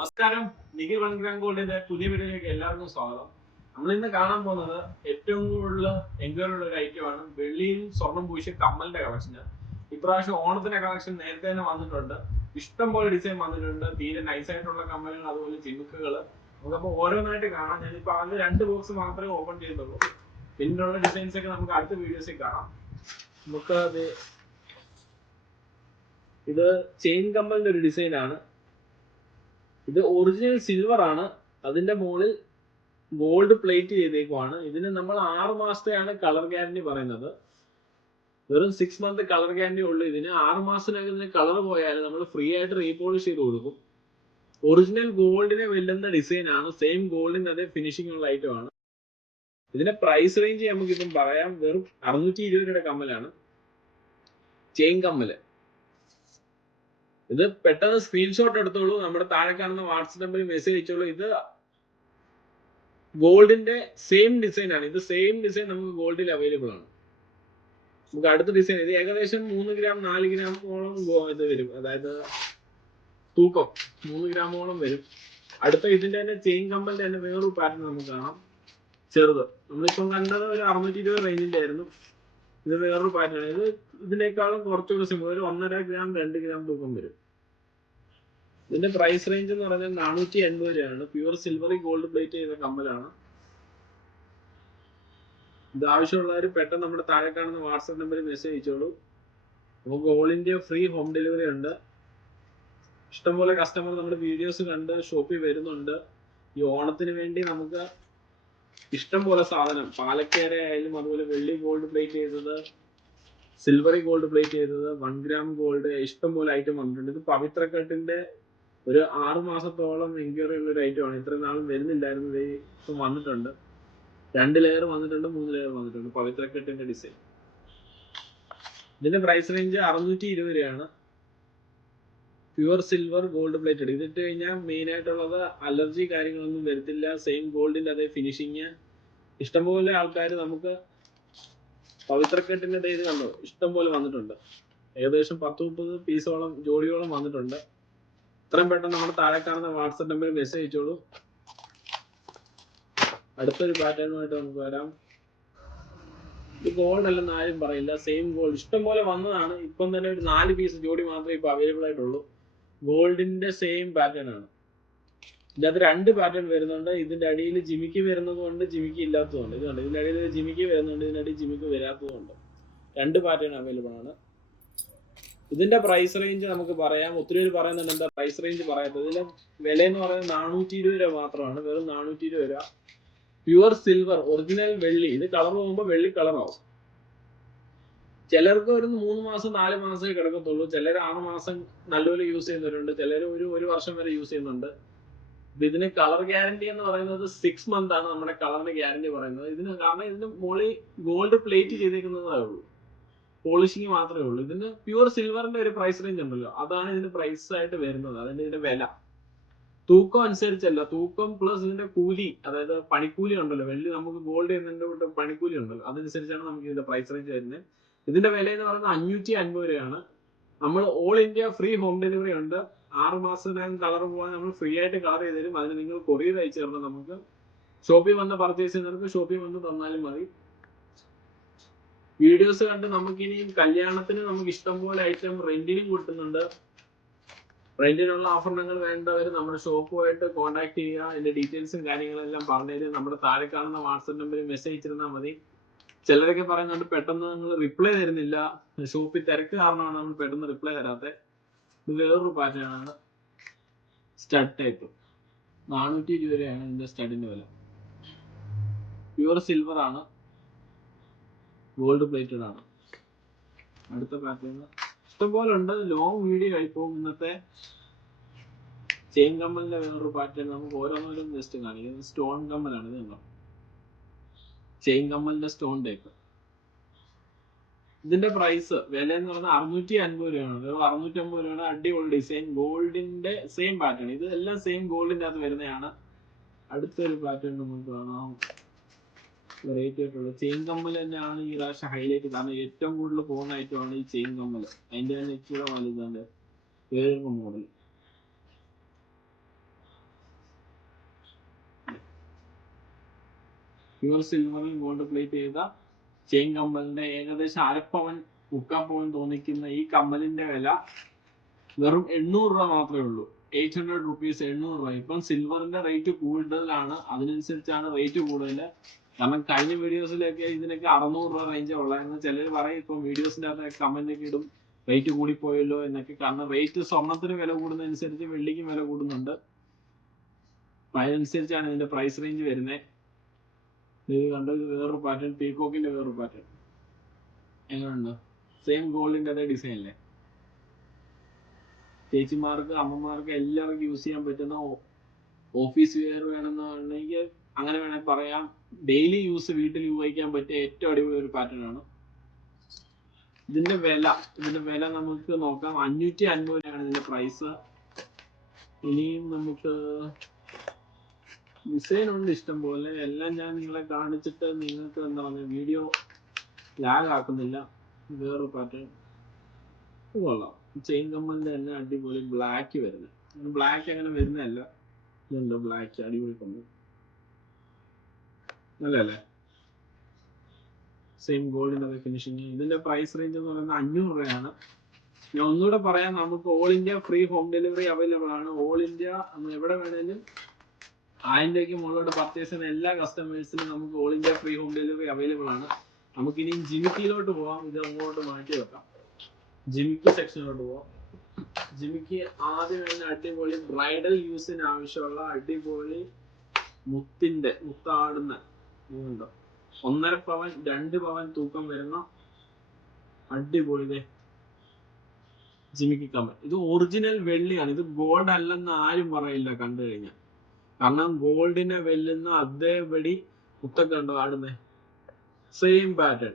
നമസ്കാരം, നിഖിൽ വൺഗ്രാം ഗോൾഡിന്റെ പുതിയ വീഡിയോയിലേക്ക് എല്ലാവർക്കും സ്വാഗതം. നമ്മൾ ഇന്ന് കാണാൻ പോകുന്നത് ഏറ്റവും കൂടുതൽ എൻക്വയറി ഉള്ള ഒരു ഐറ്റമാണ് വെള്ളിയിൽ സ്വർണം പൂശിയ കമ്മലിന്റെ കളക്ഷൻ. ഇപ്രാവശ്യം ഓണത്തിന്റെ കളക്ഷൻ നേരത്തെ തന്നെ വന്നിട്ടുണ്ട്. ഇഷ്ടം പോലെ ഡിസൈൻ വന്നിട്ടുണ്ട്. തീരെ നൈസായിട്ടുള്ള കമ്മലുകൾ, അതുപോലെ ചിമുക്കുകൾ. നമുക്കപ്പോൾ ഓരോന്നായിട്ട് കാണാം. ഞാനിപ്പോൾ ആദ്യം 2 ബോക്സ് മാത്രമേ ഓപ്പൺ ചെയ്തുള്ളൂ. പിന്നെയുള്ള ഡിസൈൻസ് ഒക്കെ നമുക്ക് അടുത്ത വീഡിയോസിൽ കാണാം. നമുക്ക് ഇത് ചെയിൻ കമ്മലിന്റെ ഒരു ഡിസൈനാണ്. ഇത് ഒറിജിനൽ സിൽവർ ആണ്. അതിന്റെ മുകളിൽ ഗോൾഡ് പ്ലേറ്റ് ചെയ്തേക്കുവാണ്. ഇതിന് നമ്മൾ 6 മാസത്തെയാണ് കളർ ഗ്യാരണ്ടി പറയുന്നത്. വെറും 6 മന്ത് കളർ ഗ്യാരണ്ടി ഉള്ളൂ ഇതിന്. 6 മാസത്തിനകം ഇതിന് കളർ പോയാൽ നമ്മൾ ഫ്രീ ആയിട്ട് റീപോളിഷ് ചെയ്ത് കൊടുക്കും. ഒറിജിനൽ ഗോൾഡിനെ വെല്ലുന്ന ഡിസൈൻ ആണ്. സെയിം ഗോൾഡിന്റെ അതേ ഫിനിഷിംഗ് ഉള്ള ഐറ്റം ആണ്. ഇതിന്റെ പ്രൈസ് റേഞ്ച് നമുക്കിപ്പം പറയാം. വെറും 620 രൂപയുടെ കമ്മലാണ്, ചെയിൻ കമ്മല്. ഇത് പെട്ടെന്ന് സ്ക്രീൻഷോട്ട് എടുത്തോളൂ. നമ്മുടെ താഴെ കാണുന്ന വാട്സ്ആപ്പ് നമ്പറിൽ മെസ്സേജ് അയച്ചോളൂ. ഇത് ഗോൾഡിന്റെ സെയിം ഡിസൈൻ ആണ്. ഇത് സെയിം ഡിസൈൻ നമുക്ക് ഗോൾഡിൽ അവൈലബിൾ ആണ്. നമുക്ക് അടുത്ത ഡിസൈൻ ഇത് ഏകദേശം 3 ഗ്രാം 4 ഗ്രാമോളം ഇത് വരും. അതായത് തൂക്കം 3 ഗ്രാമോളം വരും. അടുത്ത ഇതിന്റെ തന്നെ ചെയിൻ കമ്പലിന്റെ തന്നെ വേറൊരു പാറ്റേൺ നമുക്ക് കാണാം. ചെറുത് നമ്മളിപ്പം കണ്ടത് ഒരു 620 റേഞ്ചിന്റെ ആയിരുന്നു. ഇത് വേറൊരു പാറ്റേൺ. ഇത് ഇതിനേക്കാളും കുറച്ചുകൂടി സിമ്പിൾ, ഒരു 1.5 ഗ്രാം 2 ഗ്രാം തൂക്കം വരും. ഇതിന്റെ പ്രൈസ് റേഞ്ച് എന്ന് പറഞ്ഞാൽ 480 രൂപയാണ്. പ്യുവർ സിൽവറി ഗോൾഡ് പ്ലേറ്റ് ചെയ്ത കമ്മലാണ്. ഇത് ആവശ്യമുള്ളവർ പെട്ടെന്ന് നമ്മുടെ താഴെ കാണുന്ന വാട്സ്ആപ്പ് നമ്പറിൽ മെസ്സേജ് അയച്ചോളൂ. നമുക്ക് all India free home delivery ഉണ്ട്. ഇഷ്ടംപോലെ കസ്റ്റമർ നമ്മുടെ വീഡിയോസ് കണ്ട് ഷോപ്പിൽ വരുന്നുണ്ട്. ഈ ഓണത്തിന് വേണ്ടി നമുക്ക് ഇഷ്ടംപോലെ സാധനം, പാലക്കാട് ആയാലും അതുപോലെ വെള്ളി ഗോൾഡ് പ്ലേറ്റ് ചെയ്തത്, സിൽവറി ഗോൾഡ് പ്ലേറ്റ് ചെയ്തത്, 1 ഗ്രാം ഗോൾഡ്, ഇഷ്ടംപോലെ ഐറ്റം വന്നിട്ടുണ്ട്. ഇത് പവിത്ര കട്ടിന്റെ ഒരു 6 മാസത്തോളം എൻക്വയറി ഉള്ള ഒരു ഐറ്റമാണ്. ഇത്രയും നാളും വരുന്നില്ലായിരുന്നു. ഇപ്പം വന്നിട്ടുണ്ട്. 2 ലെയർ വന്നിട്ടുണ്ട്, 3 ലെയർ വന്നിട്ടുണ്ട്. പവിത്ര കെട്ടിന്റെ ഡിസൈൻ. ഇതിന്റെ പ്രൈസ് റേഞ്ച് 620 രൂപയാണ്. Pure silver gold plated. ഇതിട്ട് കഴിഞ്ഞാൽ മെയിൻ ആയിട്ടുള്ളത് അലർജി കാര്യങ്ങളൊന്നും വരത്തില്ല. സെയിം ഗോൾഡിന്റെ അതേ ഫിനിഷിങ്. ഇഷ്ടംപോലെ ആൾക്കാർ നമുക്ക് പവിത്രക്കെട്ടിന്റെ ഇത് കണ്ടോ, ഇഷ്ടംപോലെ വന്നിട്ടുണ്ട്. ഏകദേശം 10-30 പീസോളം ജോഡിയോളം വന്നിട്ടുണ്ട്. ഇത്രയും പെട്ടെന്ന് നമ്മുടെ താഴെ കാണുന്ന വാട്സ്ആപ്പ് നമ്പറിൽ മെസ്സേജ് അയച്ചോളൂ. അടുത്തൊരു പാറ്റേണുമായിട്ട് നമുക്ക് വരാം. ഇത് ഗോൾഡ് അല്ലെന്ന് ആരും പറയില്ല, സെയിം ഗോൾഡ്. ഇഷ്ടംപോലെ വന്നതാണ്. ഇപ്പം തന്നെ ഒരു 4 പീസ് ജോഡി മാത്രമേ ഇപ്പൊ അവൈലബിൾ ആയിട്ടുള്ളൂ. ഗോൾഡിന്റെ സെയിം പാറ്റേൺ ആണ്. ഇതിനകത്ത് 2 പാറ്റേൺ വരുന്നുണ്ട്. ഇതിന്റെ അടിയിൽ ജിമിക്ക് വരുന്നത് കൊണ്ട്, ജിമിക്ക് ഇല്ലാത്തതുകൊണ്ട്. ഇതുണ്ട്, ഇതിന്റെ അടിയിൽ ജിമിക്ക് വരുന്നുണ്ട്, ഇതിന്റെ അടിയിൽ ജിമിക്ക് വരാത്തതുകൊണ്ട്. 2 പാറ്റേൺ അവൈലബിൾ ആണ്. ഇതിന്റെ പ്രൈസ് റേഞ്ച് നമുക്ക് പറയാം. ഒത്തിരി പേര് പറയുന്നുണ്ട് എന്താ പ്രൈസ് റേഞ്ച് പറയാത്തത്. ഇതിന്റെ വില എന്ന് പറയുന്നത് 420 രൂപ മാത്രമാണ്. വെറും 420 രൂപ. പ്യുവർ സിൽവർ ഒറിജിനൽ വെള്ളി. ഇത് കളർ പോകുമ്പോൾ വെള്ളി കളറാവും. ചിലർക്ക് ഒരു 3 മാസം 4 മാസമേ കിടക്കത്തുള്ളൂ. ചിലർ 6 മാസം നല്ലപോലെ യൂസ് ചെയ്യുന്നവരുണ്ട്. ചിലർ ഒരു വർഷം വരെ യൂസ് ചെയ്യുന്നുണ്ട്. ഇതിന് കളർ ഗ്യാരണ്ടി എന്ന് പറയുന്നത് 6 മന്ത് ആണ് നമ്മുടെ കളറിന് ഗ്യാരണ്ടി പറയുന്നത്. ഇതിന് കാരണം ഇതിന് മുകളിൽ ഗോൾഡ് പ്ലേറ്റ് ചെയ്തേക്കുന്നതേ ഉള്ളൂ, പോളിഷിങ് മാത്രമേ ഉള്ളൂ. ഇതിന് പ്യുവർ സിൽവറിന്റെ ഒരു പ്രൈസ് റേഞ്ച് ഉണ്ടല്ലോ, അതാണ് ഇതിന്റെ പ്രൈസ് ആയിട്ട് വരുന്നത്. അതിന്റെ ഇതിന്റെ വില തൂക്കം അനുസരിച്ചല്ല. തൂക്കം പ്ലസ് ഇതിന്റെ കൂലി, അതായത് പണിക്കൂലി ഉണ്ടല്ലോ. വെള്ളി നമുക്ക് ഗോൾഡ് ചെയ്യുന്നതിന്റെ പണിക്കൂലി ഉണ്ടല്ലോ, അതനുസരിച്ചാണ് നമുക്ക് ഇതിന്റെ പ്രൈസ് റേഞ്ച് വരുന്നത്. ഇതിന്റെ വില എന്ന് പറയുന്നത് 550 രൂപയാണ്. നമ്മൾ all India free home delivery ഉണ്ട്. 6 മാസത്തിനകം കളർ പോകാൻ നമ്മൾ ഫ്രീ ആയിട്ട് കളർ ചെയ്ത് തരും. അതിന് നിങ്ങൾ കൊറിയർ അയച്ചു തരണം. നമുക്ക് ഷോപ്പിൽ വന്ന് പർച്ചേസ് ചെയ്യുന്നവർക്ക് ഷോപ്പിൽ വന്ന് തന്നാലും മതി. വീഡിയോസ് കണ്ട് നമുക്കിനി കല്യാണത്തിന് നമുക്ക് ഇഷ്ടംപോലെ ഐറ്റം റെന്റിനും കിട്ടുന്നുണ്ട്. റെന്റിനുള്ള ആഭരണങ്ങൾ വേണ്ടവർ നമ്മുടെ ഷോപ്പുമായിട്ട് കോൺടാക്ട് ചെയ്യുക. അതിന്റെ ഡീറ്റെയിൽസും കാര്യങ്ങളെല്ലാം പറഞ്ഞുതരും. നമ്മുടെ താഴെ കാണുന്ന വാട്സ്ആപ്പ് നമ്പറിൽ മെസ്സേജ് അയച്ചിരുന്നാൽ മതി. ചിലരൊക്കെ പറയുന്നുണ്ട് പെട്ടെന്ന് നിങ്ങൾ റിപ്ലൈ തരുന്നില്ല, ഷോപ്പിൽ തിരക്ക് കാരണമാണ് നമ്മൾ പെട്ടെന്ന് റിപ്ലൈ തരാത്തത്. ഇത് വേറൊരു പാറ്റേൺ ആണ്, സ്റ്റഡ് ടൈപ്പ്. 420 രൂപയാണ് ഇതിന്റെ സ്റ്റഡിന്റെ വില. പ്യുവർ സിൽവർ ആണ്, ഗോൾഡ് പ്ലേറ്റഡ് ആണ്. അടുത്ത പാറ്റേൺ ഇഷ്ടംപോലെ ഉണ്ട്. ലോങ് വീഡിയോ ആയിപ്പോകും. ഇന്നത്തെ ചെയിൻ കമ്മലിന്റെ വേറൊരു പാറ്റേൺ നമുക്ക് ഓരോന്നോരും ജസ്റ്റ് കാണിക്കുന്നത്. സ്റ്റോൺ കമ്മലാണ്. ഇത് കണ്ടോ, ചെയിൻ കമ്മലിന്റെ സ്റ്റോൺ ടൈപ്പ്. ഇതിന്റെ പ്രൈസ് വില എന്ന് പറഞ്ഞാൽ 650 രൂപയാണ്. 650 രൂപയാണ്. അടിപൊളി ഡിസൈൻ, ഗോൾഡിന്റെ സെയിം പാറ്റേൺ. ഇത് എല്ലാം സെയിം ഗോൾഡിന്റെ അകത്ത് വരുന്നതാണ്. അടുത്തൊരു പാറ്റേൺ നമുക്ക് കാണാം. വെറൈറ്റി ആയിട്ടുള്ള ചെയിൻ കമ്മൽ തന്നെയാണ് ഈ പ്രാവശ്യം ഹൈലൈറ്റ്. കാരണം ഏറ്റവും കൂടുതൽ പോകുന്ന ഐറ്റമാണ് ഈ ചെയിൻ കമ്മൽ. അതിന്റെ തന്നെ ഇച്ചിരി വലുതാണ് വേറൊരു മോഡൽ. പ്യുവർ സിൽവറിൽ ഗോൾഡ് പ്ലേറ്റ് ചെയ്ത ചെയിൻ കമ്മലിന്റെ ഏകദേശം അരപ്പവൻ 3/4 പവൻ തോന്നിക്കുന്ന ഈ കമ്മലിന്റെ വില വെറും 800 രൂപ മാത്രമേ ഉള്ളൂ. 800 റുപ്പീസ്, 800 രൂപ. ഇപ്പം സിൽവറിന്റെ റേറ്റ് കൂടുതലാണ്, അതിനനുസരിച്ചാണ് റേറ്റ് കൂടുതൽ. കാരണം കഴിഞ്ഞ വീഡിയോസിലൊക്കെ ഇതിനൊക്കെ 600 രൂപ റേഞ്ച് ഉള്ളായിരുന്നു. ചിലർ പറയും ഇപ്പം വീഡിയോസിന്റെ അകത്ത് കമന്റ് ഒക്കെ ഇടും റേറ്റ് കൂടിപ്പോയല്ലോ എന്നൊക്കെ. കാരണം റേറ്റ് സ്വർണത്തിന് വില കൂടുന്നതനുസരിച്ച് വെള്ളിക്കും വില കൂടുന്നുണ്ട്. അപ്പം അതിനനുസരിച്ചാണ് ഇതിന്റെ പ്രൈസ് റേഞ്ച് വരുന്നത്. ഇത് കണ്ടത് വേറൊരു പാറ്റേൺ, പീകോക്കിന്റെ വേറൊരു പാറ്റേൺ. എങ്ങനെയുണ്ട്? സെയിം ഗോൾഡിന്റെ അതേ ഡിസൈൻ അല്ലേ? ചേച്ചിമാർക്ക്, അമ്മമാർക്ക് എല്ലാവർക്കും യൂസ് ചെയ്യാൻ പറ്റുന്ന ഓഫീസ് വെയർ വേണമെന്നുണ്ടെങ്കിൽ അങ്ങനെ വേണമെങ്കിൽ പറയാം. ഡെയിലി യൂസ് വീട്ടിൽ ഉപയോഗിക്കാൻ പറ്റിയ ഏറ്റവും അടിപൊളി ഒരു പാറ്റേൺ ആണ്. ഇതിന്റെ വില നമുക്ക് നോക്കാം. 550 രൂപയാണ് ഇതിന്റെ പ്രൈസ്. ഇനിയും നമുക്ക് ഡിസൈൻ ഉണ്ട് ഇഷ്ടം പോലെ. എല്ലാം ഞാൻ നിങ്ങളെ കാണിച്ചിട്ട് നിങ്ങൾക്ക് എന്താ പറയുക, വീഡിയോ ലാഗ് ആക്കുന്നില്ല. വേറൊരു പാറ്റേൺ കൊള്ളാം. ചെയിൻ കമ്മലിന്റെ തന്നെ അടിപൊളി ബ്ലാക്ക് വരുന്നത്. ബ്ലാക്ക് അങ്ങനെ വരുന്നതല്ല, ഇതുണ്ട് ബ്ലാക്ക് അടിപൊളി കമ്മൽ. നല്ലല്ലേ? സെയിം ഗോൾഡിന്റെ അതേ ഫിനിഷിങ്. ഇതിന്റെ പ്രൈസ് റേഞ്ച് എന്ന് പറയുന്നത് 500 രൂപയാണ്. ഞാൻ ഒന്നുകൂടെ പറയാം, നമുക്ക് all India free home delivery available ആണ്. ഓൾ ഇന്ത്യ എവിടെ വേണേലും 1000 രൂപയ്ക്ക് മുകളിലോട്ട് പർച്ചേസ് ചെയ്യുന്ന എല്ലാ കസ്റ്റമേഴ്സിനും നമുക്ക് all India free home delivery available ആണ്. നമുക്കിനി ജിമിക്കിയിലോട്ട് പോവാം. ഇത് അങ്ങോട്ട് മാറ്റി വെക്കാം. ജിമിക്കി സെക്ഷനിലോട്ട് പോവാം. ജിമിക്കി ആദ്യം തന്നെ അടിപൊളി ബ്രൈഡൽ യൂസിന് ആവശ്യമുള്ള അടിപൊളി മുത്താടുന്ന 1.5 പവൻ 2 പവൻ തൂക്കം വരുന്ന അടിപൊളി ജിമിക്കി കമ്മൽ. ഇത് ഒറിജിനൽ വെള്ളിയാണ്. ഇത് ഗോൾഡ് അല്ലെന്ന് ആരും പറയില്ല കണ്ടു കഴിഞ്ഞാൽ. കാരണം ഗോൾഡിനെ വെല്ലുന്ന അതേപടി മുത്തൊക്കെ ഉണ്ടോ ആടുന്നേ. സെയിം പാറ്റേൺ,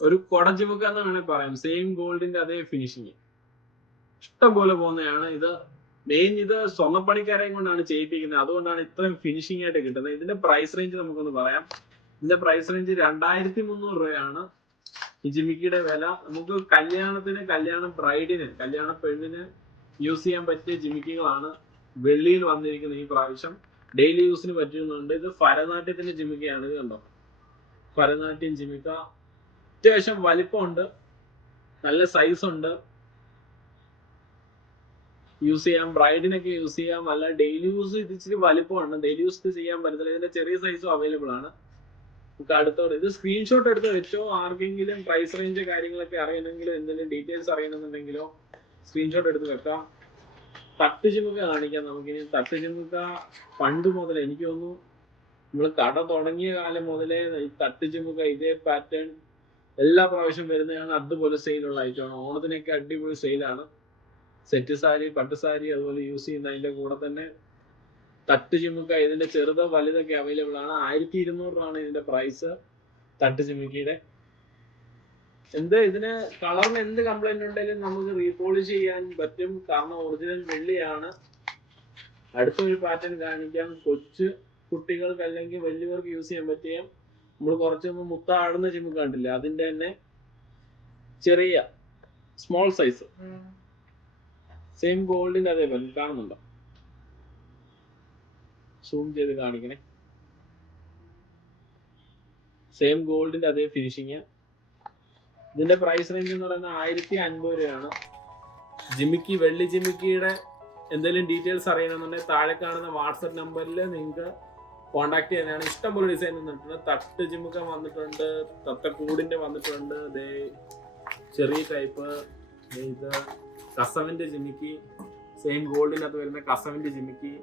ഒരു കൊടജിമുക്ക എന്ന് വേണമെങ്കിൽ പറയാം. സെയിം ഗോൾഡിന്റെ അതേ ഫിനിഷിങ് ഇഷ്ടം പോലെ പോകുന്നതാണ്. ഇത് സ്വർണ്ണപ്പണിക്കാരെയും കൊണ്ടാണ് ചെയ്യിപ്പിക്കുന്നത്. അതുകൊണ്ടാണ് ഇത്രയും ഫിനിഷിംഗ് ആയിട്ട് കിട്ടുന്നത്. ഇതിന്റെ പ്രൈസ് റേഞ്ച് നമുക്കൊന്ന് പറയാം. ഇതിന്റെ പ്രൈസ് റേഞ്ച് 2300 രൂപയാണ് ഈ ജിമിക്കിയുടെ വില. നമുക്ക് കല്യാണ ബ്രൈഡിന്, കല്യാണ പെണ്ണിന് യൂസ് ചെയ്യാൻ പറ്റിയ ജിമിക്കികളാണ് വെള്ളിയിൽ വന്നിരിക്കുന്നത് ഈ പ്രാവശ്യം. ഡെയിലി യൂസിന് പറ്റുന്നുണ്ട്. ഇത് ഭരതനാട്യത്തിന്റെ ജിമിക്കയാണ്. ഇത് കണ്ടോ, ഭരതനാട്യം ജിമിക്ക. അത്യാവശ്യം വലിപ്പമുണ്ട്, നല്ല സൈസ് ഉണ്ട്, യൂസ് ചെയ്യാം. ബ്രൈഡിനൊക്കെ യൂസ് ചെയ്യാം. അല്ല ഡെയിലി യൂസ് ഇത് ഇച്ചിരി വലിപ്പമാണ്, ഡെയിലി യൂസ് ചെയ്യാൻ പറ്റത്തില്ല. ഇതിന്റെ ചെറിയ സൈസും അവൈലബിൾ ആണ്. നമുക്ക് അടുത്തോടെ ഇത് സ്ക്രീൻഷോട്ട് എടുത്ത് വെച്ചോ. ആർക്കെങ്കിലും പ്രൈസ് റേഞ്ച് കാര്യങ്ങളൊക്കെ അറിയണമെങ്കിലോ എന്തെങ്കിലും ഡീറ്റെയിൽസ് അറിയണമെന്നുണ്ടെങ്കിലോ സ്ക്രീൻഷോട്ട് എടുത്ത് വെക്കാം. തട്ട് ജിമുക്ക കാണിക്കാം നമുക്കിനി. തട്ട് ജിമുക്ക പണ്ട് മുതലേ, എനിക്ക് തോന്നുന്നു നമ്മൾ കട തുടങ്ങിയ കാലം മുതലേ ഈ തട്ട് ജിമുക്ക ഇതേ പാറ്റേൺ എല്ലാ പ്രാവശ്യം വരുന്നതാണ്. അതുപോലെ സെയിലുള്ള ഐറ്റമാണ്. ഓണത്തിനൊക്കെ അടിപൊളി സെയിലാണ്. സെറ്റ് സാരി, പട്ടുസാരി അതുപോലെ യൂസ് ചെയ്യുന്ന അതിന്റെ കൂടെ തന്നെ തട്ട് ജിമുക്ക ഇതിന്റെ ചെറുതോ വലുതൊക്കെ അവൈലബിൾ ആണ്. 1200 രൂപയാണ് ഇതിന്റെ പ്രൈസ് തട്ട് ജിമുക്കിയുടെ. ഇതിന് കളറിന് എന്ത് കംപ്ലൈന്റ് ഉണ്ടെങ്കിലും നമുക്ക് റീപോളിഷ് ചെയ്യാൻ പറ്റും. കാരണം ഒറിജിനൽ വെള്ളിയാണ്. അടുത്തൊരു പാറ്റേൺ കാണിക്കാം. കൊച്ചു കുട്ടികൾക്ക് അല്ലെങ്കിൽ വലിയവർക്ക് യൂസ് ചെയ്യാൻ പറ്റിയ, നമ്മൾ കുറച്ച് മുത്താടുന്ന ജിമുക്ക കണ്ടില്ലേ, അതിന്റെ തന്നെ ചെറിയ സ്മോൾ സൈസ്. സെയിം ഗോൾഡിന്റെ അതേപോലെ കാണുന്നുണ്ടോ? സൂം ചെയ്ത് കാണിക്കണേ. സെയിം ഗോൾഡിന്റെ അതേ ഫിനിഷിങ്. ഇതിന്റെ പ്രൈസ് റേഞ്ച് എന്ന് പറയുന്നത് 1050 രൂപയാണ്. ജിമിക്കി, വെള്ളി ജിമിക്കിയുടെ എന്തെങ്കിലും ഡീറ്റെയിൽസ് അറിയണമെന്നുണ്ടെങ്കിൽ താഴെ കാണുന്ന വാട്സപ്പ് നമ്പറിൽ നിങ്ങൾക്ക് കോൺടാക്ട് ചെയ്യുന്നതാണ്. ഇഷ്ടംപോലെ ഡിസൈൻ വന്നിട്ടുണ്ട്. തട്ട് ജിമുക്ക വന്നിട്ടുണ്ട്, തത്തക്കൂടിന്റെ വന്നിട്ടുണ്ട്, ചെറിയ ടൈപ്പ്. ഇത് കസവിന്റെ ജിമിക്കി, സെയിം ഗോൾഡിനകത്ത് വരുന്ന കസവിന്റെ ജിമിക്കി.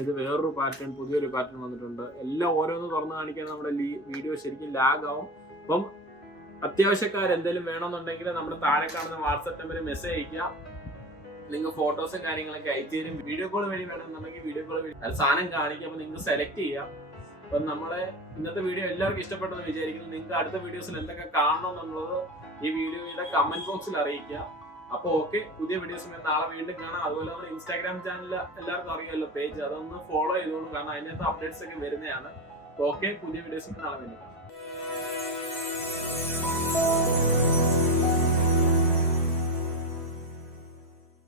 ഇത് വേറൊരു പാറ്റേൺ, പുതിയൊരു പാറ്റേൺ വന്നിട്ടുണ്ട്. എല്ലാം ഓരോന്ന് തുറന്ന് കാണിക്കാൻ നമ്മുടെ വീഡിയോ ശരിക്കും ലാഗ് ആവും. അപ്പം അത്യാവശ്യക്കാർ എന്തെങ്കിലും വേണമെന്നുണ്ടെങ്കിൽ നമ്മുടെ താഴെ കാണുന്ന വാട്സപ്പ് നമ്പറിൽ മെസ്സേജ് അയക്കുക. നിങ്ങൾ ഫോട്ടോസും കാര്യങ്ങളൊക്കെ അയച്ചു തരും. വീഡിയോ കോൾ വഴി വേണമെന്നുണ്ടെങ്കിൽ വീഡിയോ കോൾ വഴി അത് സാധനം കാണിക്കും. അപ്പോൾ നിങ്ങൾക്ക് സെലക്ട് ചെയ്യാം. അപ്പം നമ്മളെ ഇന്നത്തെ വീഡിയോ എല്ലാവർക്കും ഇഷ്ടപ്പെട്ടെന്ന് വിചാരിക്കുന്നു. നിങ്ങൾക്ക് അടുത്ത വീഡിയോസിൽ എന്തൊക്കെ കാണണം എന്നുള്ളത് ഈ വീഡിയോയുടെ കമന്റ് ബോക്സിൽ അറിയിക്കുക. അപ്പോൾ ഓക്കെ, പുതിയ വീഡിയോസ് നാളെ വീണ്ടും കാണാം. അതുപോലെ നമ്മുടെ ഇൻസ്റ്റാഗ്രാം ചാനൽ എല്ലാവർക്കും അറിയാമല്ലോ, പേജ്, അതൊന്ന് ഫോളോ ചെയ്തോളൂ. കാരണം അതിനകത്ത് അപ്ഡേറ്റ്സ് ഒക്കെ വരുന്നതാണ്. ഓക്കെ, പുതിയ വീഡിയോസ് നാളെ വീണ്ടും കാണാം.